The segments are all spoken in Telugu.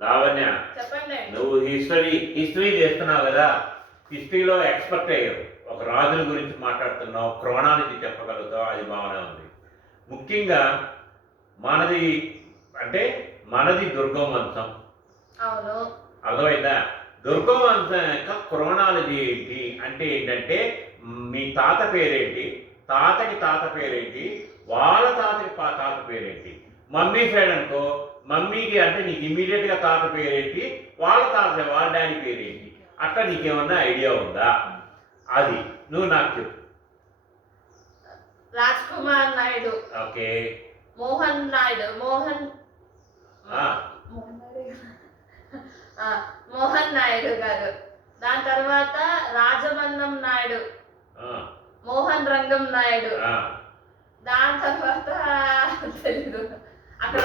లావణ్య, నువ్వు హిస్టరీ చేస్తున్నావు కదా, హిస్టరీలో ఎక్స్పర్ట్ అయ్యావు, ఒక రాజుల గురించి మాట్లాడుతున్నావు, క్రోనాలజీ చెప్పగలుగుతావు, అది బాగానే ఉంది. ముఖ్యంగా మనది దుర్గం వంశం. అర్థమైందా? దుర్గం వంశం యొక్క క్రోనాలజీ ఏంటి అంటే ఏంటంటే, మీ తాత పేరేంటి, తాతకి తాత పేరేంటి, వాళ్ళ తాతకి తాత పేరేంటి. మమ్మీ సైడ్ అనుకో, మమ్మీకి అంటే నీకు ఇమ్మీడియట్గా తాత పేరేంటి, వాళ్ళ డాడీ పేరేంటి, అట్లా నీకేమన్నా ఐడియా ఉందా? అది నువ్వు నాకు చెప్పు. రాజ్ కుమార్ నాయుడు. ఓకే. మోహన్ నాయుడు. మోహన్ నాయుడు గారు. దాని తర్వాత రాజమన్నం నాయుడు, మోహన్ రంగం నాయుడు. దాని తర్వాత తెలీదు, అక్కడ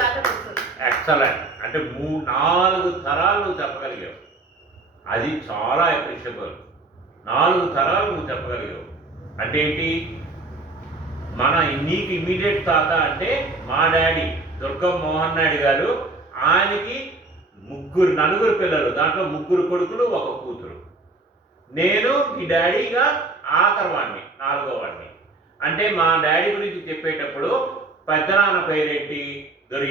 ఎక్సలెంట్. అంటే 4 తరాలు నువ్వు చెప్పగలిగావు, అది చాలా అప్రిషియబుల్. 4 తరాలు నువ్వు చెప్పగలిగావు అంటే ఏంటి? నీకు ఇమ్మీడియట్ తాత అంటే మా డాడీ దుర్గం మోహన్ నాయుడు గారు, ఆయనకి నలుగురు పిల్లలు, దాంట్లో 3 కొడుకులు 1 కూతురు. నేను మీ డాడీగా ఆఖరివాడిని, 4వ వాడిని. అంటే మా డాడీ గురించి చెప్పేటప్పుడు పెద్దనాన్న పేరేంటి,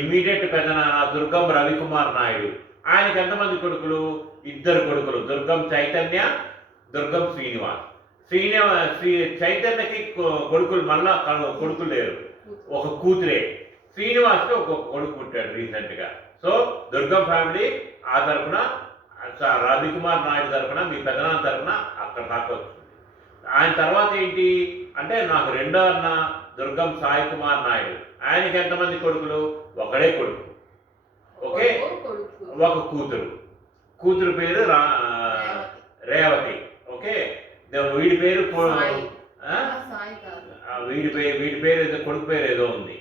ఇమ్మీడియట్ పెద్దనాన్న దుర్గం రవికుమార్ నాయుడు. ఆయనకి ఎంతమంది కొడుకులు? 2 కొడుకులు, దుర్గం చైతన్య, దుర్గం శ్రీనివాస్. చైతన్యకి కొడుకులు మళ్ళా కొడుకులు లేరు, 1 కూతురే. శ్రీనివాస్కి 1 కొడుకు పుట్టాడు రీసెంట్గా. సో దుర్గం ఫ్యామిలీ ఆ తరఫున, రవికుమార్ నాయుడు తరఫున, మీ పెద్దనాన్న తరఫున అక్కడ దాకా వస్తుంది. ఆయన తర్వాత ఏంటి అంటే, నాకు 2వ అన్న దుర్గం సాయి కుమార్ నాయుడు. ఆయనకి ఎంతమంది కొడుకులు? 1 కొడుకు. ఓకే. 1 కూతురు పేరు రేవతి. ఓకే. వీడి పేరు ఏదో కొడుకు పేరు ఏదో ఉంది,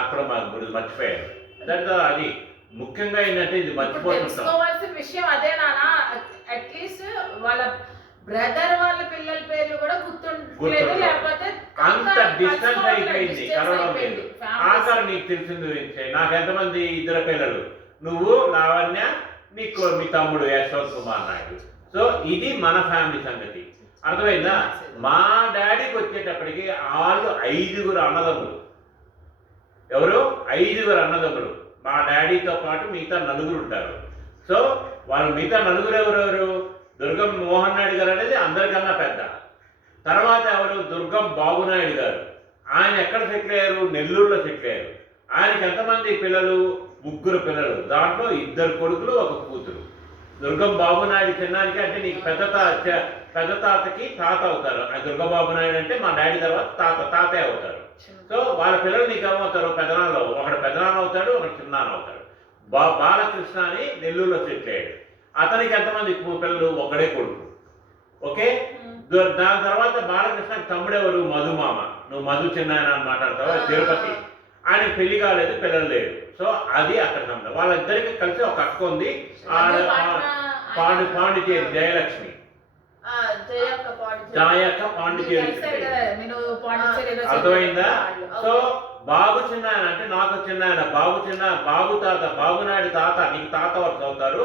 అక్కడ మాకు మర్చిపోయారు. అది ముఖ్యంగా ఏంటంటే, ఇది మర్చిపోవాల్సిన విషయం అదే నాన్న. అట్లీస్ట్ వాళ్ళ బ్రదర్ వాళ్ళ పిల్లల పేర్లు కూడా గుర్తుండలేదు, లేకపోతే అంత డిస్టెన్స్ అయిపోయింది, కలవలేదు. ఆఖరి నీకు తెలిసింది గురించి, నాకు ఎంతమంది 2 పిల్లలు, నువ్వు లావణ్య, మీ తమ్ముడు యశ్వంత్ కుమార్ నాయుడు. సో ఇది మన ఫ్యామిలీ సంగతి, అర్థమైందా? మా డాడీకి వచ్చేటప్పటికి వాళ్ళు 5 అన్నదమ్ములు. ఎవరు? 5 అన్నదమ్ములు. మా డాడీతో పాటు మిగతా 4 ఉంటారు. సో వాళ్ళు మిగతా 4 ఎవరెవరు? దుర్గం మోహన్ నాయుడు గారు అనేది అందరికన్నా పెద్ద. తర్వాత ఎవరు? దుర్గం బాబునాయుడు గారు. ఆయన ఎక్కడ సెటిల్ అయ్యారు? నెల్లూరులో సెటిల్ అయ్యారు. ఆయనకి ఎంతమంది పిల్లలు? 3 పిల్లలు, దాంట్లో 2 కొడుకులు 1 కూతురు. దుర్గం బాబునాయుడు చిన్నానికి అంటే నీకు పెద్ద తాతకి తాత అవుతారు. దుర్గబాబు నాయుడు అంటే మా డాడీ తర్వాత తాతయ్య అవుతారు. సో వాళ్ళ పిల్లలు నీకు ఏమవుతారు? పెదనాన్న. ఒకడు పెదనాన్న అవుతాడు, ఒకడు చిన్నాన్న అవుతాడు. బాలకృష్ణ అని నెల్లూరులో సెటిల్ అయ్యాడు. అతనికి ఎంతమంది పిల్లలు? 1 కొడుకు. ఓకే. దాని తర్వాత బాలకృష్ణకి తమ్ముడెవరు? మధుమామ. నువ్వు మధు చిన్నాయన అని మాట్లాడతావు, తిరుపతి. ఆయనకు పెళ్లి కాలేదు, పిల్లలు లేరు. సో అది అక్కడ సంబంధం. వాళ్ళిద్దరికి కలిసి 1 అక్క ఉంది, పాండిచేరి జయలక్ష్మి. పాండిచేరి. అర్థమైందా? సో బాబు చిన్నాయన అంటే నాకు చిన్నాయన, బాబునాయుడు తాత, నీకు తాత వరుస అవుతారు.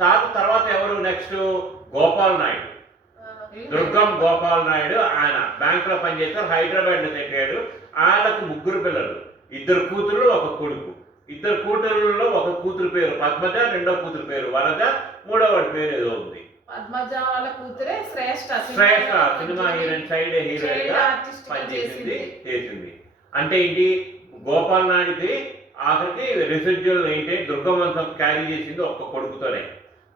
తాత తర్వాత ఎవరు? నెక్స్ట్ గోపాల్ నాయుడు, దుర్గం గోపాల్ నాయుడు. ఆయన బ్యాంకులో పనిచేస్తారు, హైదరాబాద్లో సెటిల్ అయ్యాడు. ఆయనకు 3 పిల్లలు, 2 కూతురు 1 కొడుకు. 2 కూతురులో 1 కూతురు పేరు పద్మజ, 2వ కూతురు పేరు వరద, 3వ వాడి పేరు ఏదో ఉంది. పద్మజ వాళ్ళ కూతురే శ్రేష్ఠ సినిమా హీరోయిన్, సైడ్ హీరోయిన్ గా చేసింది. అంటే ఏంటి? గోపాల్ నాయుడికి ఆఖరికి రెసిడ్యువల్ ఏంటి, దుర్గవంశం క్యారీ చేసింది 1 కొడుకుతోనే.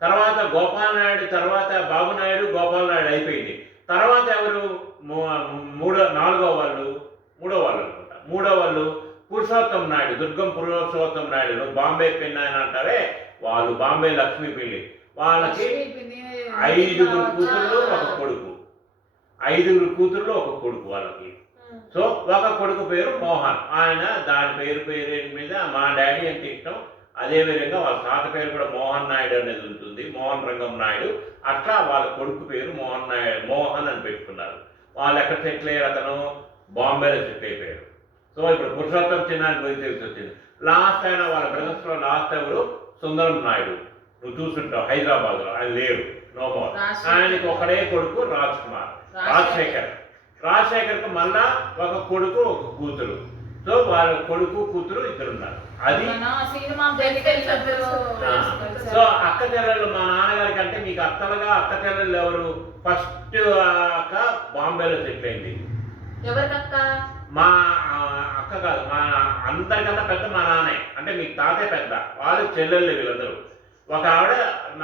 తర్వాత గోపాల్ నాయుడు తర్వాత బాబునాయుడు, గోపాల్ నాయుడు అయిపోయింది. తర్వాత ఎవరు? 4వ వాళ్ళు అనుకుంటా. 3వ వాళ్ళు పురుషోత్తం నాయుడు, దుర్గం పురుషోత్తం నాయుడు. నువ్వు బాంబే పిన్ ఆయన అంటావే, వాళ్ళు బాంబే లక్ష్మీ పిల్లి. వాళ్ళకి 5 కూతుర్లు 1 కొడుకు. 5 కూతుర్లు 1 కొడుకు వాళ్ళకి. సో 1 కొడుకు పేరు మోహన్. ఆయన దాని పేరు మీద మా డాడీ అంటే ఇష్టం. అదేవిధంగా వాళ్ళ తాత పేరు కూడా మోహన్ నాయుడు అనేది ఉంటుంది, మోహన్ రంగం నాయుడు. అట్లా వాళ్ళ కొడుకు పేరు మోహన్ అని పెట్టుకున్నారు. వాళ్ళు ఎక్కడ సెటిల్ అయ్యారు? అతను బాంబేలో సెటిల్ అయిపోయారు. సో ఇప్పుడు పురుషోత్తం చిన్నాని గురించి తెలిసి వచ్చింది. లాస్ట్ అయిన వాళ్ళ బ్రదర్స్లో లాస్ట్ ఎవరు? సుందరం నాయుడు. నువ్వు చూస్తుంటావు హైదరాబాద్లో, ఆయన లేరు, నో మోర్. ఆయనకి ఒకడే కొడుకు రాజ్ కుమార్, రాజశేఖర్కు మళ్ళా ఒక కొడుకు ఒక కూతురు. సో వాళ్ళ కొడుకు కూతురు ఇద్దరున్నారు. అది సో అక్క చెల్లెళ్ళు మా నాన్నగారికి అంటే మీకు అత్తలుగా అక్క చెల్లెళ్ళు ఎవరు? ఫస్ట్ అక్క బాంబేలో సెటిల్ అయింది. ఎవరికక్క? మా అక్క కాదు, మా అందరికన్నా పెద్ద మా నాన్నే, అంటే మీకు తాతే పెద్ద. వాళ్ళు చెల్లెళ్ళు వీళ్ళందరూ. ఒక ఆవిడ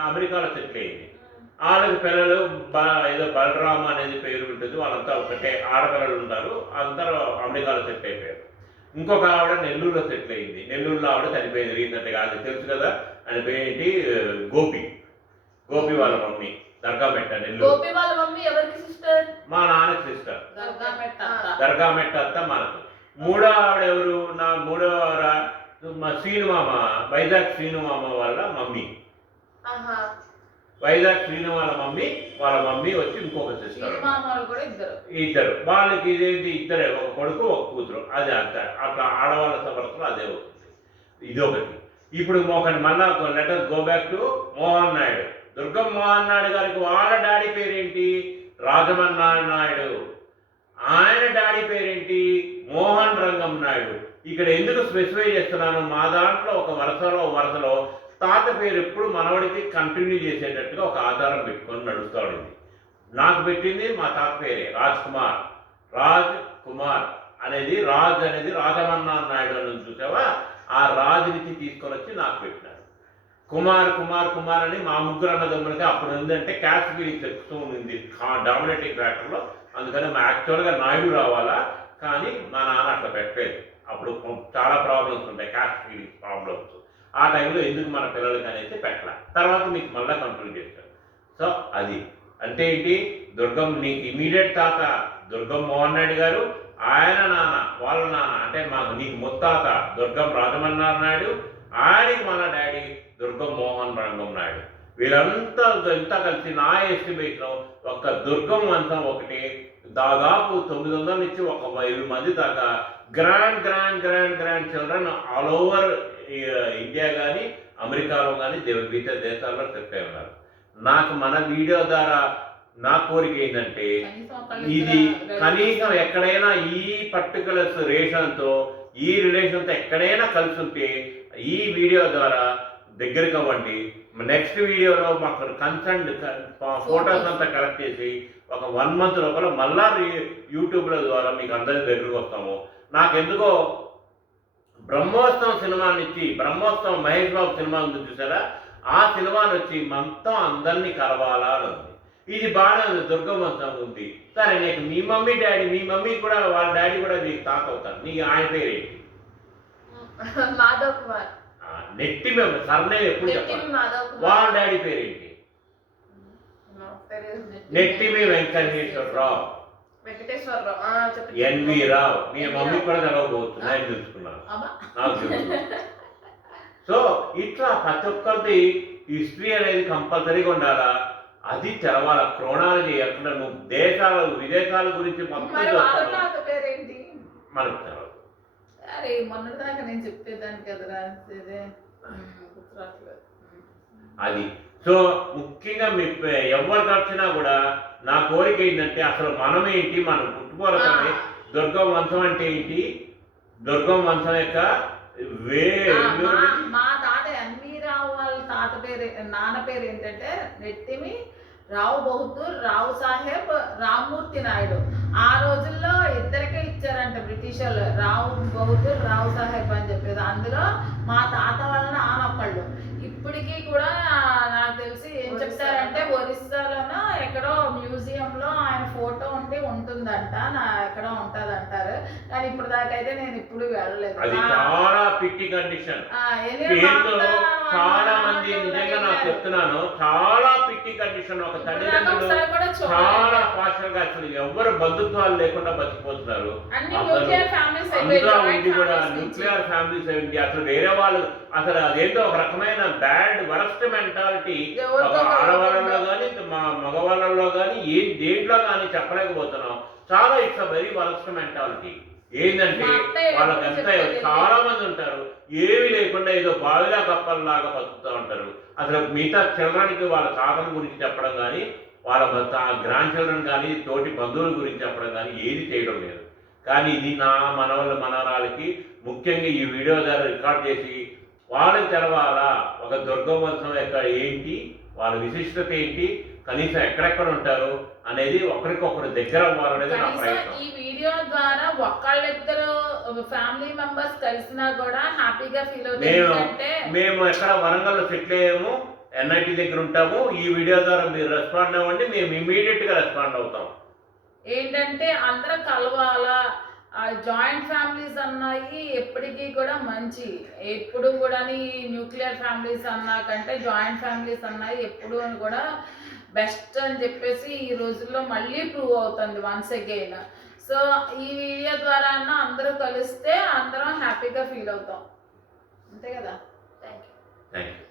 అమెరికాలో సెటిల్ అయింది. వాళ్ళకి పిల్లలు ఏదో బలరామ అనేది పేరు ఉంటుంది, వాళ్ళంతా ఒకటే ఆడపిల్లలు ఉంటారు, అందరూ అమెరికాలో సెటిల్ అయిపోయారు. ఇంకొక ఆవిడ నెల్లూరులో సెటిల్ అయింది. నెల్లూరులో ఆవిడ చనిపోయింది రీసెంట్గా, అది తెలుసు కదా. ఆయన పేరేంటి? గోపి వాళ్ళ మమ్మీ దర్గామెట్ట, నెల్లూరు. గోపి వాళ్ళ మమ్మీ ఎవరికి సిస్టర్? మా నాన్న సిస్టర్, దర్గామెట్ట అత్త మనకు. మూడో ఆవిడ ఎవరు? నా మూడో మా శ్రీనుమామ, వైజాగ్ శ్రీనుమామ వాళ్ళ మమ్మీ. వైజాగ్ శ్రీను వాళ్ళ మమ్మీ వచ్చి ఇంకొక సిస్టర్, ఇద్దరు. వాళ్ళకి ఇదేంటి? ఇద్దరే, ఒక కొడుకు ఒక కూతురు. అదే అంత అట్లా ఆడవాళ్ళ సమర్థలు అదే అవుతుంది. ఇదొకటి. ఇప్పుడు ఒకటి మళ్ళా letter go back to Mohan Naidu. Durgam Mohan Naidu గారికి వాళ్ళ డాడీ పేరేంటి? రాజమన్నారాయణ నాయుడు. ఆయన డాడీ పేరేంటి? మోహన్ రంగం నాయుడు. ఇక్కడ ఎందుకు స్పెసిఫై చేస్తున్నాను? మా దాంట్లో ఒక వరుసలో తాత పేరు ఎప్పుడు మనవడికి కంటిన్యూ చేసేటట్టుగా ఒక ఆధారం పెట్టుకొని నడుస్తాడు. నాకు పెట్టింది మా తాత పేరే, రాజ్ కుమార్ అనేది. రాజ్ అనేది రాజమన్నారాయణ నాయుడు అని చూసావా? ఆ రాజు నుంచి తీసుకొని వచ్చి నాకు పెట్టినాడు. కుమార్ అని మా ముగ్గురు అన్నదమ్ములకి అప్పుడు ఏంటంటే క్యాస్ట్ ఫీలింగ్స్ ఎక్కువ ఉంది డామినేటింగ్ ఫ్యాక్టర్లో. అందుకని మా యాక్చువల్గా నాయుడు రావాలా, కానీ మా నాన్న అట్లా పెట్టలేదు. అప్పుడు చాలా ప్రాబ్లమ్స్ ఉంటాయి, క్యాస్ట్ ఫీలింగ్స్ ప్రాబ్లమ్స్. ఆ టైంలో ఎందుకు మన పిల్లలకి అనేది పెట్టాల. తర్వాత మీకు మళ్ళీ కంట్రోల్ చేస్తారు. సో అది అంటే ఏంటి? దుర్గం నీకు ఇమీడియట్ తాత దుర్గం మోహన్ నాయుడు గారు, ఆయన నాన్న వాళ్ళ నాన్న అంటే నీకు ముత్తాత దుర్గం రాజమన్నారాయణ నాయుడు, ఆయనకి మన డాడీ దుర్గం మోహన్ రంగం నాయుడు. వీళ్ళంతా కలిసి నా ఎస్టిమేషన్ ఒక దుర్గం వంశం ఒకటి దాదాపు 900 నుంచి 1000 మంది దాకా grand children all over India కానీ అమెరికాలో కానీ వివిధ దేశాల్లో సెటిల్ ఉన్నారు. నాకు మన వీడియో ద్వారా నా కోరిక ఏంటంటే ఇది కనీసం ఎక్కడైనా ఈ పర్టికులర్ రిలేషన్తో ఎక్కడైనా కలిసి ఉంటే ఈ వీడియో ద్వారా దగ్గరికి అవ్వండి. నెక్స్ట్ వీడియోలో మాకు కన్సర్న్ ఫొటోస్ అంతా కలెక్ట్ చేసి ఒక 1 month లోపల మళ్ళా యూట్యూబ్ల ద్వారా మీకు అందరి దగ్గరికి వస్తాము. నాకెందుకో బ్రహ్మోత్సవం సినిమాని ఇచ్చి, బ్రహ్మోత్సవం మహేష్ బాబు సినిమా ఉంది చూసారా, ఆ సినిమాని వచ్చి మొత్తం అందరినీ కలవాలా అని ఉంది. ఇది బాగానే ఉంది, దుర్గవంశం ఉంది. సరే, నీకు మీ మమ్మీ కూడా వాళ్ళ డాడీ కూడా నీకు తాత అవుతారు. నీకు ఆయన పేరేంటి? మాధవ్ కుమార్. నెట్టి మేము సర్నేమ్ ఎప్పుడు చెప్పాలి. వాళ్ళ డాడీ పేరేంటి? నెట్టిమి వెంకటేశ్వరరావు. ఎన్వి రావు. మీ మమ్మీ కూడా తెలవబోతుంది, నేను తెలుసుకున్నాను, నాకు తెలుసు. సో ఇట్లా ప్రతి ఒక్కరిది హిస్టరీ అనేది కంపల్సరీగా ఉండాలా, అది తెలవాల. క్రోనాలజీ ఎక్కడ నువ్వు విదేశాల గురించి మొత్తం మనకు తెలవదు. అరే మొన్నటిదాకా నేను చెప్పేదాన్ని కదరా, అది. సో ముఖ్యంగా మీ ఎవరికి వచ్చినా కూడా నా కోరిక ఏంటంటే అసలు మనం ఏంటి, మనం పుట్టుకోవాలి. దుర్గం వంశం అంటే ఏంటి? దుర్గం వంశం యొక్క మా తాత ఎన్వీరావు వాళ్ళ తాత పేరు, నాన్న పేరు ఏంటంటే నెట్టిమి రావు బహదూర్ రావు సాహెబ్ రామ్మూర్తి నాయుడు. ఆ రోజుల్లో ఇద్దరికే ఇచ్చారంట బ్రిటిష్ వాళ్ళు, రావు బహదూర్ రావు సాహెబ్ అని చెప్పేది. అందులో మా తాత వాళ్ళ ఆనొక్కళ్ళు. ఇప్పటికీ కూడా నాకు తెలిసి ఏం చెప్తారంటే ఒరిస్సాలోనో ఎక్కడో మ్యూజియంలో ఆయన ఫోటో ఉంటుందంట, ఎక్కడో ఉంటుంది అంటారు. కానీ ఇప్పుడు దాకా అయితే నేను ఇప్పుడు వెళ్ళలేదు. అది చాలా పిట్టి కండిషన్. చాలా మంది నిజంగా నాకు చెప్తున్నాను, చాలా పిట్టి కండిషన్. ఒక తల్లిదండ్రులు చాలా పార్షల్ గా అసలు ఎవరు బంధుత్వాలు లేకుండా బతికిపోతున్నారు. అందులో ఉంది కూడా న్యూక్లియర్ ఫ్యామిలీస్ ఏంటి, అసలు వేరే వాళ్ళు అసలు అదేంటో ఒక రకమైన బ్యాడ్ వరస్ట్ మెంటాలిటీ ఒక ఆడవాళ్ళలో కానీ మగవాళ్ళలో కానీ దేంట్లో కానీ చెప్పలేకపోతున్నాం. చాలా it's a very worst mentality. ఏంటంటే వాళ్ళకంతా చాలా మంది ఉంటారు, ఏమీ లేకుండా ఏదో బావిలా కప్పల్లాగా బతుకుతూ ఉంటారు. అసలు మిగతా చిల్డ్రన్కి వాళ్ళ తాతల గురించి చెప్పడం కానీ, వాళ్ళ గ్రాండ్ చిల్డ్రన్ కానీ, తోటి బంధువుల గురించి చెప్పడం కానీ ఏది చేయడం లేదు. కానీ ఇది నా మనవల మనవరాలకి ముఖ్యంగా ఈ వీడియో ద్వారా రికార్డ్ చేసి వాళ్ళకి తెలవాలా ఒక దుర్గోత్సవం యొక్క ఏంటి, వాళ్ళ విశిష్టత ఏంటి, కనీసం ఎక్కడెక్కడ ఉంటారు అనేది ఒకరికొకరు దగ్గర అవ్వాలనేది నా ప్రయత్నం. ఈ వీడియో ద్వారా ఒకళ్ళిద్దరు ఫ్యామిలీ మెంబర్స్ కలిసినా కూడా హ్యాపీగా ఫీల్ అవుతారు. మేము ఎక్కడ వరంగల్లో సెటిల్ అయ్యాము, ఎన్ఐటి దగ్గర ఉంటాము. ఈ వీడియో ద్వారా మీరు రెస్పాండ్ అవ్వండి, మేము ఇమీడియట్ గా రెస్పాండ్ అవుతాం. ఏంటంటే అందరం కలవాలా, జాయింట్ ఫ్యామిలీస్ అన్నాయి ఎప్పటికీ కూడా మంచి. ఎప్పుడు కూడా న్యూక్లియర్ ఫ్యామిలీస్ అన్నా కంటే జాయింట్ ఫ్యామిలీస్ అన్నాయి ఎప్పుడు కూడా బెస్ట్ అని చెప్పేసి ఈ రోజుల్లో మళ్ళీ ప్రూవ్ అవుతుంది వన్స్ అగైన్. సో ఈ వీడియో ద్వారా అందరూ కలిస్తే అందరం హ్యాపీగా ఫీల్ అవుతాం. అంతే కదా. Thank you.